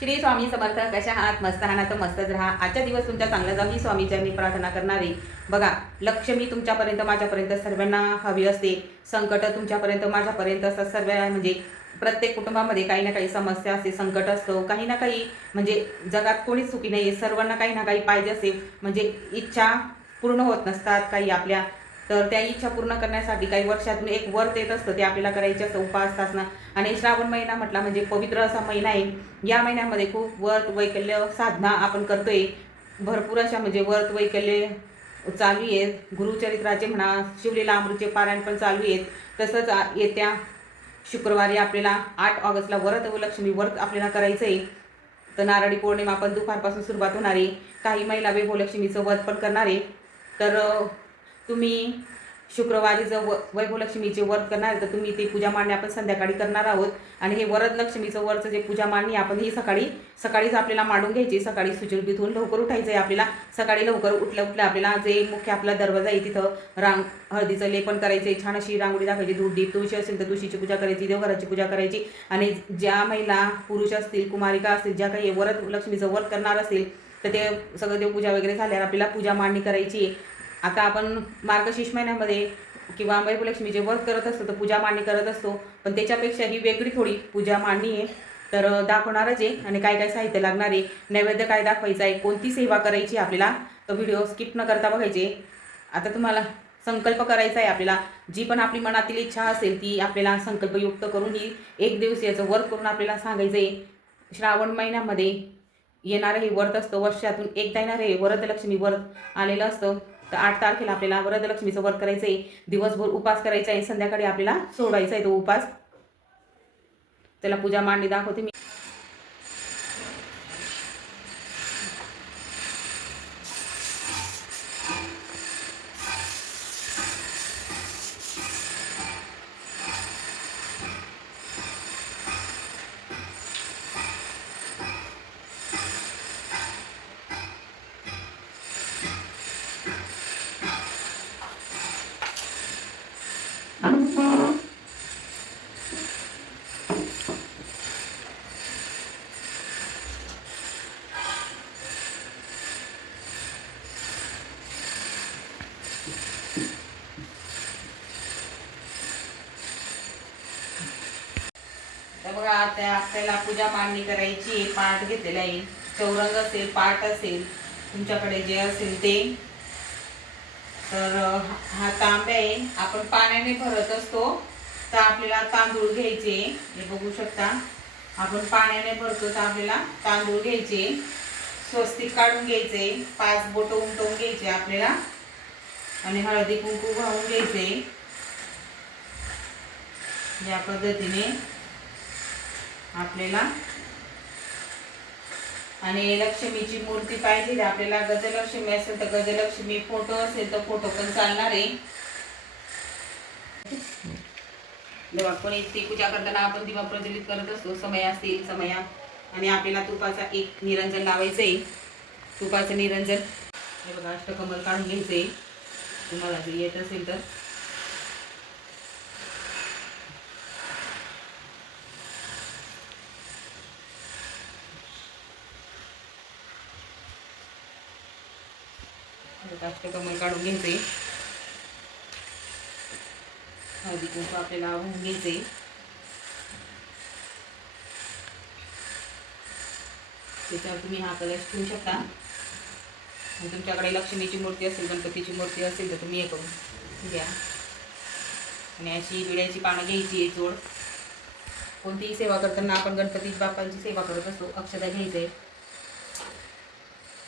श्री स्वामी समर्थ कशा आहात? मस्त राहणार तर मस्तच राहा. आजच्या दिवस तुमच्या चांगला जाऊ ही स्वामीच्यांनी प्रार्थना करणारे. बघा लक्ष्मी तुमच्यापर्यंत माझ्यापर्यंत सर्वांना हवी असते. संकट तुमच्यापर्यंत माझ्यापर्यंत असतात सर्व. म्हणजे प्रत्येक कुटुंबामध्ये काही ना काही समस्या असते संकट असतो. काही ना काही म्हणजे जगात कोणीच सुखी नाही सर्वांना काही ना काही पाहिजे असेल. म्हणजे इच्छा पूर्ण होत नसतात. काही आपल्या तर त्या इच्छा पूर्ण करण्यासाठी काही वर्षातून एक व्रत येत असतं. ते आपल्याला करायचे असतं. उपास असणं आणि श्रावण महिना म्हटला म्हणजे पवित्र असा महिना आहे. या महिन्यामध्ये खूप व्रत वैकल्य साधना आपण करतोय. भरपूर अशा म्हणजे व्रत वैकल्य चालू आहेत. गुरुचरित्राचे म्हणा शिवलीला अमृतचे पारायण पण चालू आहेत. तसंच येत्या शुक्रवारी आपल्याला आठ ऑगस्टला व्रत व लक्ष्मी व्रत आपल्याला करायचं आहे तर नारळी पौर्णिमा पण दुपारपासून सुरुवात होणार आहे. काही महिला वेभोलक्ष्मीचं व्रत पण करणार आहे. तर तुम्ही शुक्रवारी जर व वैभवलक्ष्मीचे व्रत करणार तर तुम्ही ते पूजा मांडणी आपण संध्याकाळी करणार आहोत. आणि हे वरद लक्ष्मीचं वरचं जे पूजा मांडणी आपण ही सकाळी सकाळीच आपल्याला मांडून घ्यायची. सकाळी सुचुरबीत होऊन लवकर उठायचं आहे आपल्याला. सकाळी लवकर उठल्या उठल्या आपल्याला जे मुख्य आपला दरवाजा आहे तिथं रांग हळदीचं लेपन करायचं छान अशी रांगोळी दाखवायची. दूध तुळशी असेल तर तुळशीची पूजा करायची देवघराची पूजा करायची. आणि ज्या महिला पुरुष असतील कुमारिका असतील ज्या काही वरद लक्ष्मीचं व्रत करणार असतील तर ते सगळं देवपूजा वगैरे झाल्यावर आपल्याला पूजा मांडणी करायची आहे. आता आपण मार्गशीर्ष महिन्यामध्ये किंवा वैभवलक्ष्मीचे व्रत करत असतो तर पूजा मांडणी करत असतो. पण त्याच्यापेक्षा ही वेगळी थोडी पूजा मांडणी आहे. तर दाखवणारच आहे आणि काय काय साहित्य लागणार आहे नैवेद्य काय दाखवायचं आहे कोणती सेवा करायची आहे आपल्याला तो व्हिडिओ स्किप न करता बघायचे. आता तुम्हाला संकल्प करायचा आहे आपल्याला. जी पण आपली मनातील इच्छा असेल ती आपल्याला संकल्पयुक्त करून ही एक दिवस याचं व्रत करून आपल्याला सांगायचं आहे श्रावण महिन्यामध्ये येणारं हे व्रत असतं वर्षातून एकदा येणारं हे वरदलक्ष्मी व्रत आलेलं असतं. तर आठ तारखेला आपल्याला वरदलक्ष्मीचं व्रत करायचं आहे दिवसभर उपास करायचा आहे. संध्याकाळी आपल्याला सोडायचा आहे तो उपास. त्याला पूजा मांडणी दाखवते मी. त्या आपल्याला पूजा मांडणी करायची आहे. पाठ घेतलेला आहे. चौरंग असेल पाठ असेल तुमच्याकडे जे असेल ते. तर हा तांब्या आहे. आपण पाण्याने भरत असतो तर आपल्याला तांदूळ घ्यायचे. हे बघू शकता. आपण पाण्याने भरतो तर आपल्याला तांदूळ घ्यायचे. स्वस्तिक काढून घ्यायचे. पाच बोट उमटवून घ्यायचे आपल्याला. आणि हळदी कुंकू घालून घ्यायचे. या पद्धतीने आपल्याला. आणि लक्ष्मीची मूर्ती पाहिजे आपल्याला गजलक्ष्मी असेल तर गजलक्ष्मी फोटो असेल तर फोटो पण चालणार आहे. तेव्हा कोणी ती पूजा करताना आपण दिवा प्रज्वलित करत असतो समय असतील समया. आणि आपल्याला तुपाचा एक निरंजन लावायचं आहे तुपाचं निरंजन. हे बघा अष्टकमल काढून घ्यायचं आहे तुम्हाला जर येत असेल तर. अष्टकमल काढून घ्यायचे हळदी कुंकू आपल्याला वाहून घ्यायचे त्याच्यावर तुम्ही हा कलश ठेवू शकता. आणि तुमच्याकडे लक्ष्मीची मूर्ती असेल गणपतीची मूर्ती असेल तर तुम्ही हे करून घ्या. आणि अशी विड्याची पानं घ्यायची आहे जोड. कोणतीही सेवा करताना आपण गणपती बाप्पांची सेवा करत असतो अक्षता आहे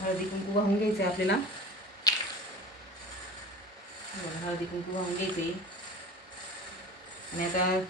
हळदी कुंकू वाहून घ्यायचं आहे आपल्याला. हळदी कुंकू वाहून घ्यायचे. आणि आता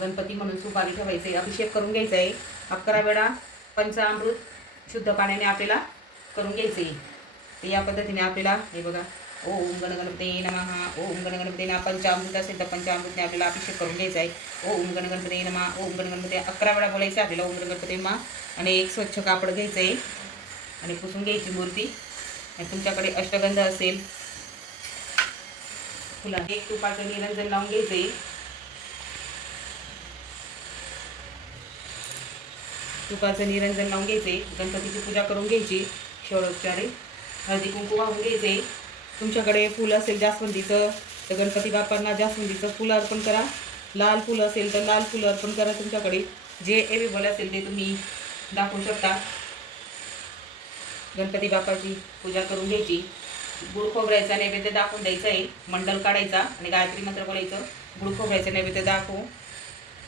गणपती म्हणून सुपारी ठेवायचे अभिषेक करून घ्यायचा आहे अकरा वेळा पंचामृत शुद्ध पाण्याने आपल्याला करून घ्यायचे. तर या पद्धतीने आपल्याला हे बघा ओम गण गणपती नमः ओम गण ना पंचामृत असेल तर पंचामृतने आपल्याला अभिषेक करून घ्यायचा आहे ओम गण नमा नमः ओम गणगणपती अकरा वेळा बोलायचं आपल्याला ओम गण मा आणि एक स्वच्छ कापड घ्यायचं आहे आणि पुसून घ्यायची मूर्ती. तुमच्याकडे अष्टगंध असेल फुला एक तुपाचं निरंजन लावून घ्यायचंय. तुपाचं निरंजन लावून घ्यायचे गणपतीची पूजा करून घ्यायची षोडोपचारे हळदी कुंकू वाहून घ्यायचे तुमच्याकडे फुलं असेल जास्वंदीचं तर गणपती बाप्पांना जास्वंदीचं फुलं अर्पण करा. लाल फुलं असेल तर लाल फुलं अर्पण करा तुमच्याकडे. जे अवेलेबल असेल ते तुम्ही दाखवू शकता. गणपती बाप्पाची पूजा करून घ्यायची. गुळ खोबऱ्याचा नैवेद्य दाखवून द्यायचा आहे. मंडल काढायचा आणि गायत्री मंत्र बोलायचं. गुळ खोबऱ्याचा नैवेद्य दाखवू.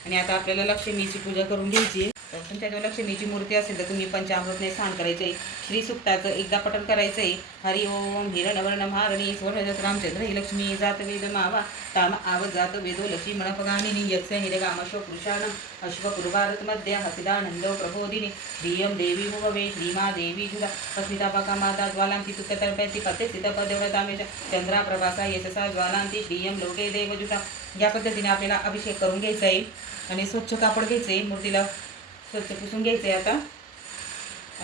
आणि आता आपल्याला लक्ष्मीची पूजा करून घ्यायची तर तुमच्याजवळ लक्ष्मीची मूर्ती असेल तर तुम्ही पंचामृतने स्नान करायचं. आहे श्री सुक्ताचं एकदा पठण करायचं आहे हरि ओम हिरणवर्ण महारणी स्वर्णजत रामचंद्र ही लक्ष्मी जात वेद मावा. ताम आव जात वेदो लक्ष्मी मनपगामिनी यस्य हिरगामशो पुरुषाणं अश्वकुर्भारत मध्य हसिदानंद प्रबोधिनी. श्रियम देवी भुववे श्रीमा देवी जुदा. अस्मिता माता ज्वालांती तुक्कतर्पयती पते सितपदेवतामेश चंद्रा प्रभासा यशसा ज्वालांती श्रियम लोके देवजुटा या पद्धतीने आपल्याला अभिषेक करून घ्यायचा आहे आणि स्वच्छ कापड घ्यायचं आहे मूर्तीला स्वच्छ पुसून घ्यायचं आहे आता.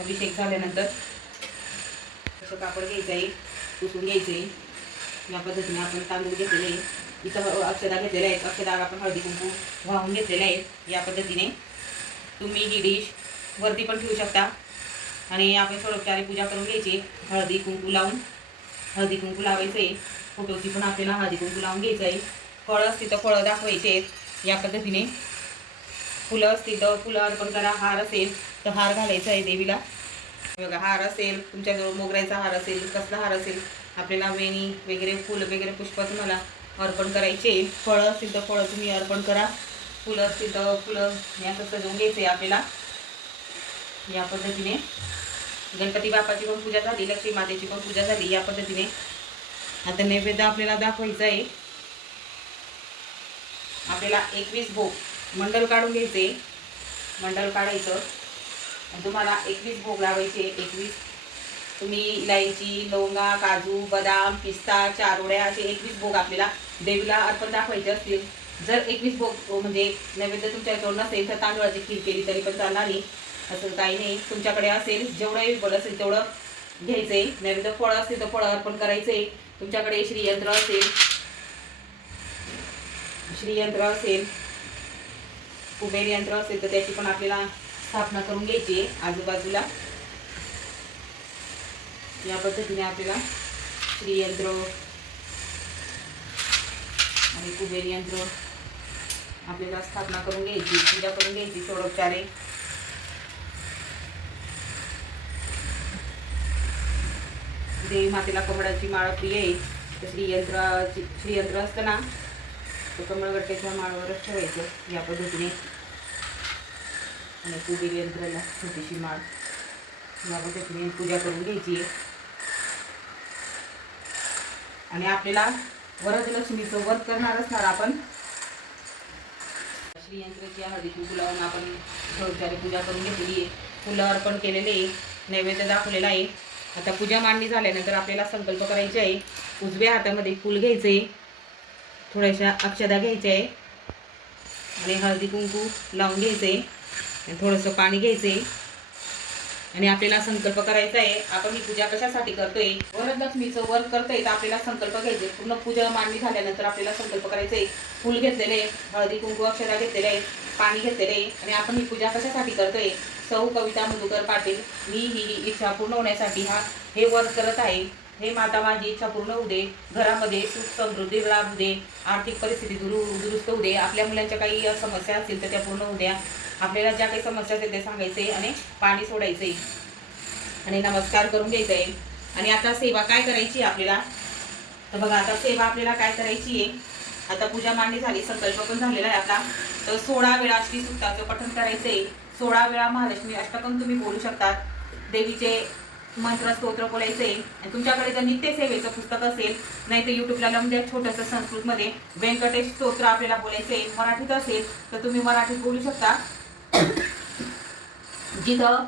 अभिषेक झाल्यानंतर. असं कापड घ्यायचं आहे पुसून घ्यायचं आहे या पद्धतीने आपण तांदूळ घेतलेले आहे इथं अक्षदा घेतलेल्या आहेत. अक्षदा आपण हळदी कुंकू वाहून घेतलेले आहेत. या पद्धतीने तुम्ही ही डिश वरती पण ठेवू शकता. आणि आपण सोडोपचारी पूजा करून घ्यायची. हळदी कुंकू लावून हळदी कुंकू लावायचं. आहे फोटोची पण आपल्याला हळदी कुंकू लावून घ्यायचं आहे फळं असतील तर फळं दाखवायचे आहेत. या पद्धतीने फुलं असतील तर फुलं अर्पण करा हार असेल तर हार घालायचा आहे देवीला. बघा हार असेल तुमच्याजवळ मोगऱ्याचा हार असेल कसला हार असेल आपल्याला वेणी वगैरे फुलं वगैरे पुष्प तुम्हाला अर्पण करायचे फळं असतील तर फळं तुम्ही अर्पण करा. फुलं असतील तर फुलं हे असं सजवून घ्यायचं आहे आपल्याला. या पद्धतीने. गणपती बापाची पण पूजा झाली लक्ष्मी मातेची पण पूजा झाली या पद्धतीने. आता नैवेद्य आपल्याला दाखवायचं आहे. आपल्याला एकवीस भोग मंडल काढून घ्यायचे. मंडल काढायचं. आणि तुम्हाला एकवीस भोग लावायचे. एकवीस. तुम्ही इलायची लवंगा काजू बदाम पिस्ता चारोळ्या असे एकवीस भोग आपल्याला देवीला अर्पण दाखवायचे असतील. जर एकवीस भोग म्हणजे नैवेद्य तुमच्याकडे नसेल तर तांदळाची खीर केली तरी पण चालणार नाही. असं काही नाही. तुमच्याकडे असेल जेवढं फळ असेल तेवढं घ्यायचंय नैवेद्य फळं असेल तर फळं अर्पण करायचंय तुमच्याकडे श्रीयंत्र असेल. श्रीयंत्र असेल. कुबेर यंत्र असेल तर त्याची पण आपल्याला स्थापना करून घ्यायची आहे आजूबाजूला. या पद्धतीने आपल्याला श्रीयंत्र आणि कुबेर यंत्र आपल्याला स्थापना करून घ्यायची पूजा करून घ्यायची सोडोपचारे. देवी मातेला कमळाची माळ प्रिय आहे तर श्रीयंत्राची श्रीयंत्र असतं ना तर कमळगट्ट्याच्या माळवरच ठेवायचं या पद्धतीने. आणि कुबेर यंत्राला छोटीशी माळ. या पूजा करून घ्यायची. आहे आणि आपल्याला वरदलक्ष्मीचं व्रत करणार असणार आपण. श्रीयंत्राची हळदीची फुलावरून आपण शौचारी पूजा करून घेतलेली आहे. फुलं अर्पण केलेले आहे. नैवेद्य दाखवलेला आहे. आता पूजा मांडणी झाल्यानंतर आपल्याला संकल्प करायचे आहे. उजव्या हातामध्ये फुल घ्यायचं आहे. थोड्याशा अक्षदा घ्यायच्या आहे. आणि हळदी कुंकू लावून घ्यायचं आहे. आणि थोडंसं पाणी घ्यायचं आहे आणि आपल्याला संकल्प करायचा आहे. आपण ही पूजा कशासाठी करतोय? वरलक्ष्मीचं वर करतोय तर आपल्याला संकल्प घ्यायचे. पूर्ण पूजा मांडणी झाल्यानंतर आपल्याला संकल्प करायचा आहे. फुल घेतलेले हळदी कुंकू अक्षरा घेतलेले पाणी घेतलेले आहे. आणि आपण ही पूजा कशासाठी करतोय? सौ कविता मधुकर पाटील मी ही इच्छा पूर्ण होण्यासाठी हा हे वर्क करत आहे. हे माता माझी इच्छा पूर्ण होऊ दे. घरामध्ये सुख समृद्धी लाभ दे. आर्थिक परिस्थिती दुरु दुरुस्त होऊ दे. आपल्या मुलांच्या काही समस्या असतील तर त्या पूर्ण होऊ द्या. आपल्याला ज्या काही समस्या असतील त्या सांगायचे आणि पाणी सोडायचे. आणि नमस्कार करून घ्यायचा. आहे आणि आता सेवा काय करायची आहे आपल्याला? तर बघा आता सेवा आपल्याला काय करायची आहे? आता पूजा मांडणी झाली संकल्प पण झालेला आहे आता. तर सोळा वेळा श्री सुक्ताचं पठण करायचं आहे सोळा वेळा महालक्ष्मी अष्टकम तुम्ही बोलू शकतात. देवीचे मंत्र स्तोत्र बोलायचे. आणि तुमच्याकडे जर नित्यसेवेचं पुस्तक असेल नाही तर युट्यूबला लावून द्या छोटंसं संस्कृतमध्ये. व्यंकटेश स्तोत्र आपल्याला बोलायचे मराठीत असेल तर तुम्ही मराठीत बोलू शकता. जिथं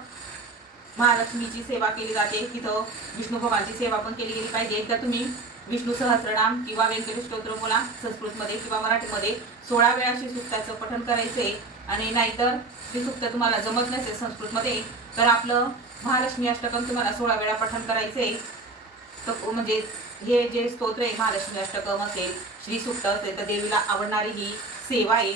महालक्ष्मीची सेवा केली जाते तिथं विष्णू भगवानची सेवा पण केली गेली पाहिजे. तर तुम्ही विष्णू सहस्रनाम किंवा व्यंकटेश स्तोत्र बोला संस्कृतमध्ये किंवा मराठीमध्ये. सोळा वेळा श्रीसुक्ताचं पठण आहे आणि नाहीतर श्रीसुक्त तुम्हाला जमत नसेल संस्कृतमध्ये तर आपलं महालक्ष्मी अष्टकम तुम्हाला सोळा वेळा पठण करायचे तर म्हणजे हे जे स्तोत्र आहे महालक्ष्मी अष्टकम असेल श्री सुप्त असेल तर देवीला आवडणारी ही सेवा आहे.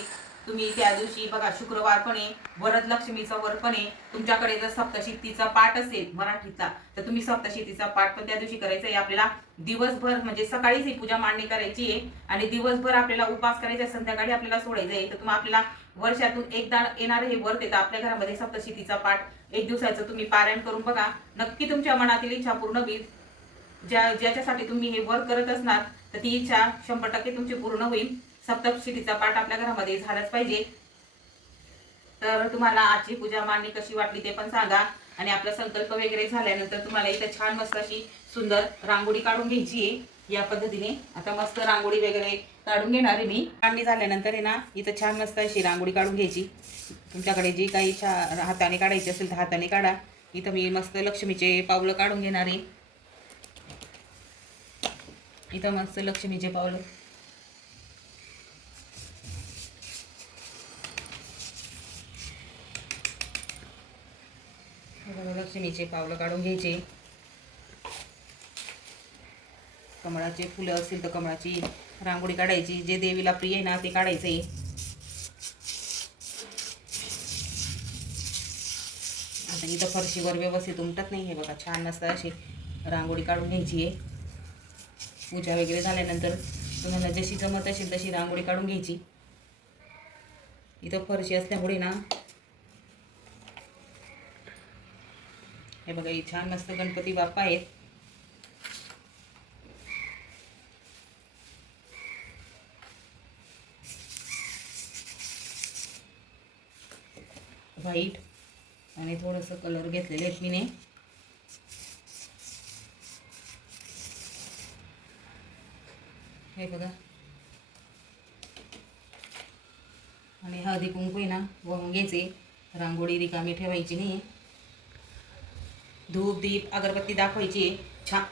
तुम्ही त्या दिवशी बघा शुक्रवार पण आहे वरद लक्ष्मीचा वर पण आहे. तुमच्याकडे जर सप्तशतीचा पाठ असेल मराठीचा तर तुम्ही सप्तशतीचा पाठ पण त्या दिवशी करायचा आहे. आपल्याला दिवसभर म्हणजे सकाळीच ही पूजा मांडणी करायची आहे आणि दिवसभर आपल्याला उपास करायचा आहे, संध्याकाळी आपल्याला सोडायचं आहे. तर तुम्ही आपल्याला वर्षातून एकदा येणारं हे व्रत येतं आपल्या घरामध्ये सप्तशतीचा पाठ. एक दिवसाचं तुम्ही पारायण करून बघा. नक्की तुमच्या मनातील इच्छा पूर्ण होईल. ज्या ज्याच्यासाठी तुम्ही हे वर करत असणार तर ती इच्छा शंभर टक्के तुमची पूर्ण होईल. सप्तशतीचा पाठ आपल्या घरामध्ये झालाच पाहिजे. तर तुम्हाला आजची पूजा मांडणी कशी वाटली ते पण सांगा. आणि आपला संकल्प वगैरे झाल्यानंतर तुम्हाला इथं छान मस्त अशी सुंदर रांगोळी काढून घ्यायची आहे. या पद्धतीने आता मस्त रांगोळी वगैरे काढून घेणार आहे मी. मांडणी झाल्यानंतर आहे ना इथं छान मस्त अशी रांगोळी काढून घ्यायची. तुमच्याकडे जी काही छा हाताने काढायची असेल तर हाताने काढा. इथं मी मस्त लक्ष्मीचे पावलं काढून घेणार आहे. इथं मस्त लक्ष्मीचे पावलं हे बघा, लक्ष्मीचे पावलं काढून घ्यायचे. कमळाचे फुलं असतील तर कमळाची रांगोळी काढायची. जे देवीला प्रिय आहे ना ते काढायचे. आता इथं फरशीवर व्यवस्थित उमटत नाही हे बघा. छान मस्त अशी रांगोळी काढून घ्यायची आहे. पूजा वगैरे झाल्यानंतर तुम्हाला जशी जमत असेल तशी रांगोळी काढून घ्यायची. इथं फरशी असल्यामुळे ना हे बघा हे छान मस्त गणपती बाप्पा आहेत. व्हाईट आणि थोडंसं कलर घेतलेले आहेत मीने हे बघा. आणि हळदी कुंकू आहे ना वाहून घ्यायचे. रांगोळी रिकामी ठेवायची नाही धूप दीप अगरबत्ती दाखवायची. छान.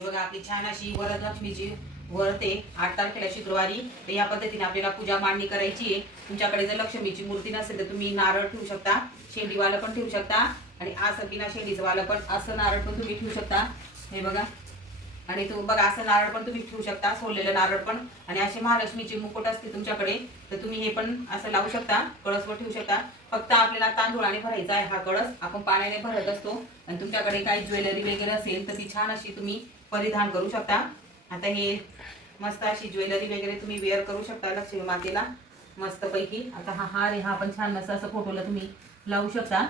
बघा आपली छान अशी वरदलक्ष्मीची व्रत आठ तारखेला शुक्रवारी. तर या पद्धतीने आपल्याला पूजा मांडणी करायची आहे. तुमच्याकडे जर लक्ष्मीची मूर्ती नसेल तर तुम्ही नारळ ठेवू शकता. शेंडीवालं पण ठेवू शकता. आणि असं बिना शेंडीचं वालं पण असं नारळ पण तुम्ही ठेवू शकता. हे बघा. आणि तुम्ही बघा असं नारळ पण तुम्ही ठेवू शकता सोललेलं नारळ पण. आणि असे महालक्ष्मीचे मुकुट असते तुमच्याकडे तर तुम्ही हे पण असं लावू शकता कळसवर ठेवू शकता. फक्त आपल्याला तांदूळाने भरायचा आहे हा कळस. आपण पाण्याने भरत असतो. आणि तुमच्याकडे काही ज्वेलरी वगैरे असेल तर ती छान अशी तुम्ही परिधान करू शकता. आता हे मस्त अशी ज्वेलरी वगैरे तुम्ही वेअर करू शकता लक्ष्मी मातेला. मस्तपैकी. आता हा हार हा पण छान मस्त असं फोटोला तुम्ही लावू शकता.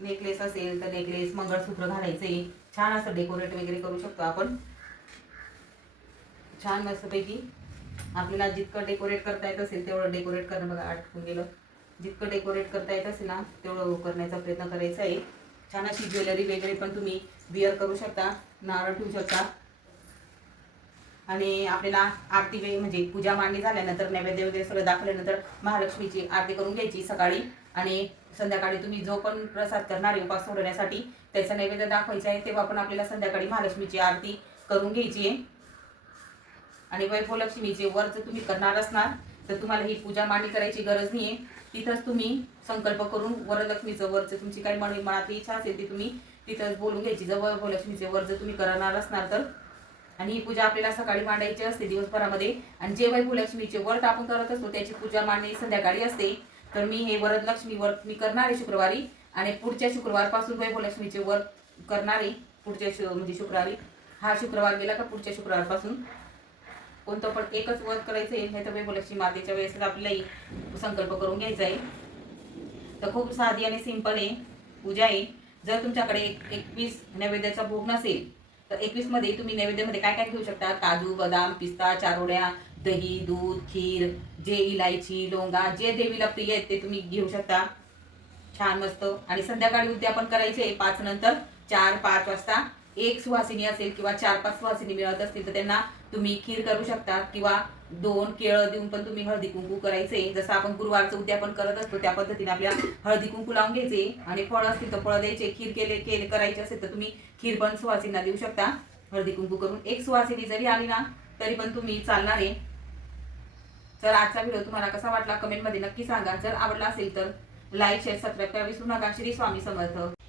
नेकलेस असेल तर नेकलेस मंगळसूत्र घालायचे. छान असं डेकोरेट वगैरे करू शकतो आपण. छान मस्तपैकी आपल्याला जितकं डेकोरेट करता येत असेल तेवढं डेकोरेट करणं बघा आटकून गेलं. जितकं डेकोरेट करता येत असेल ना तेवढं करण्याचा प्रयत्न करायचा आहे. छान अशी ज्वेलरी वगैरे पण तुम्ही बिअर करू शकता नारळ ठेवू शकता. आणि आपल्याला आरती वेळी म्हणजे पूजा मांडणी झाल्यानंतर नैवेद्य वगैरे सगळं दाखवल्यानंतर महालक्ष्मीची आरती करून घ्यायची सकाळी. आणि संध्याकाळी तुम्ही जो पण प्रसाद करणार आहे उपास सोडवण्यासाठी त्याचा नैवेद्य दाखवायचा आहे तेव्हा पण आपल्याला संध्याकाळी महालक्ष्मीची आरती करून घ्यायची आहे. आणि वैभवलक्ष्मीचे व्रत तुम्ही करणार असणार तर तुम्हाला ही पूजा मांडी करायची गरज नाही आहे तिथंच तुम्ही संकल्प करून वरलक्ष्मीचं वर्ज तुमची काही मन मनातली इच्छा असेल ती तुम्ही तिथंच बोलून घ्यायची. जर वैभवलक्ष्मीचे वर जर तुम्ही करणार असणार तर. आणि ही पूजा आपल्याला सकाळी मांडायची असते दिवसभरामध्ये. आणि जे वैभवलक्ष्मीचे व्रत आपण करत असतो त्याची पूजा मांडणी संध्याकाळी असते. तर मी हे वरदलक्ष्मी व्रत मी करणार आहे शुक्रवारी आणि पुढच्या शुक्रवारपासून वैभवलक्ष्मीचे व्रत करणार आहे पुढच्या शु म्हणजे शुक्रवारी. हा शुक्रवार गेला का पुढच्या शुक्रवारपासून. कोणतं पण एकच व्रत करायचं आहे नाही तर वैभवलक्ष्मी मातेच्या वेळेस आपल्यालाही संकल्प करून घ्यायचा आहे. तर खूप साधी आणि सिंपल आहे पूजा आहे. जर तुमच्याकडे एक एकवीस नैवेद्याचा भोग नसेल तर एकवीसमध्ये तुम्ही नैवेद्यामध्ये काय काय घेऊ शकता? काजू बदाम पिस्ता चारोळ्या दही दूध खीर जे इलायची लोंगा जे देवीला प्रिय आहेत ते तुम्ही घेऊ शकता. छान मस्त. आणि संध्याकाळी उद्यापन करायचे पाच नंतर चार पाच वाजता. एक सुवासिनी असेल किंवा चार पाच सुवासिनी मिळत असतील तर त्यांना तुम्ही खीर करू शकता. किंवा दोन केळं देऊन पण तुम्ही हळदी कुंकू करायचे जसं आपण गुरुवारचं उद्यापन करत असतो त्या पद्धतीने आपल्या हळदी कुंकू लावून घ्यायचे आणि फळ असतील तर फळं द्यायचे. खीर केले केले करायचे असेल तर तुम्ही खीर पण सुवासिनीला देऊ शकता. हळदी कुंकू करून एक सुवासिनी जरी आली ना तरी पण तुम्ही चालणार आहे. तर आजचा व्हिडिओ तुम्हाला कसा वाटला कमेंटमध्ये नक्की सांगा. जर आवडला असेल तर लाईक शेअर सबस्क्राईब करा विसरू नका. श्री स्वामी समर्थ.